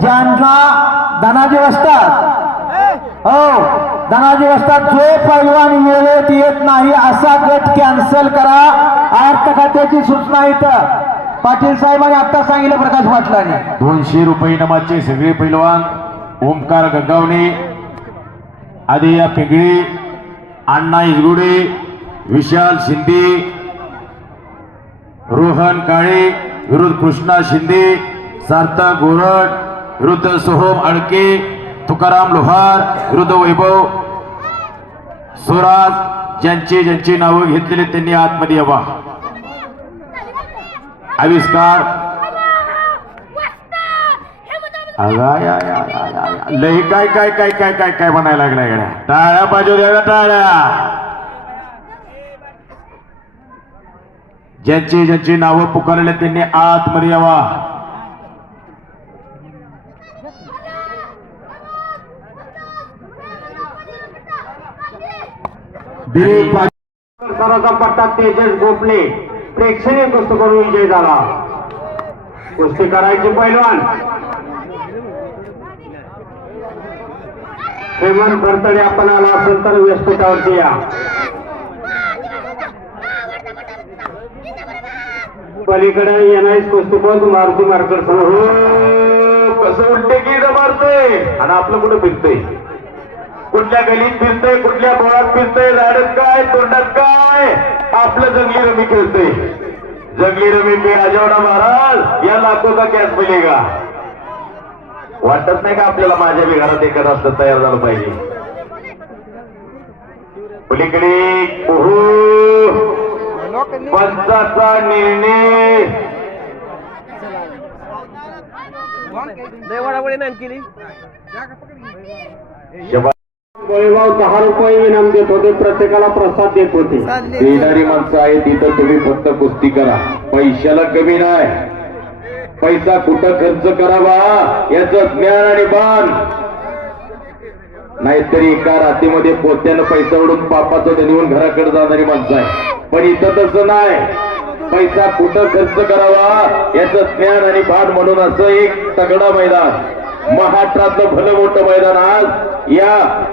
ज्यांना धनाजी वसतात हो धनाजी वसतात जो पैलवान वेळेत येत नाही. असा गट कॅन्सल करा. अर्थ खात्याची सूचना इथं. पाटील साहेबांनी आता सांगितलं प्रकाश पाटलांनी. दोनशे रुपये नमाचे सगळे पैलवान ओमकार गगावणे आदिया पिंगळे अण्णा इजगुडे विशाल शिंदे रोहन काळे विरुद्ध कृष्णा शिंदे सार्थक गोरड विरुद्ध सोहम अडके तुकाराम लोहार विरुद्ध वैभव स्वराज ज्यांची ज्यांची नावं घेतलेली त्यांनी आतमध्ये यावा. आविष्कार. या लय काय काय काय काय काय काय म्हणायला लागलाय टाळ्या पाहिजे टाळ्या. ज्यांची ज्यांची नावं पुकारले त्यांनी आतमध्ये यावा. पट्टा तेजस गोपले. प्रेक्षणीय कुस्ती करून विजय झाला. कुस्ती करायची पैलवान. हेमंत भरतडे आपण आला असेल तर व्यासपीठावरती या. पलीकडे येणार कुस्तीपद मारुती मार्कर समोर. हो, कसं उलटे की मारतोय. आणि आपलं कुठं फिरतोय? कुठल्या गलीत फिरतोय कुठल्या बोळात फिरतोय झाडात काय तोंडात काय? आपलं जंगली रमी खेळतोय. जंगली रमी पे राजवडा महाराज या लाखो का कॅस मिळेगा वाटत नाही का आपल्याला माझ्या बी घरात एखादं तयार झालं पाहिजे? पलीकडे ओहो, पंचाचा निर्णय. गोळेगाव दहा रुपये इनाम देत होते प्रत्येकाला प्रसाद देत होते. देणारी माणसं आहे तिथं तुम्ही फक्त कुस्ती करा. पैशाला कमी नाही. पैसा कुठं खर्च करावा याचं ज्ञान आणि भान. नाहीतरी एका रात्रीमध्ये पोत्यानं पैसा उडून पापाचं धनी घराकडे जाणारी माणसं आहे. पण इथं तसं नाही. पैसा कुठं खर्च करावा याचं ज्ञान आणि भान म्हणून असं एक तगडा मैदान. महाराष्ट्रातलं भलं मोठं मैदान आज या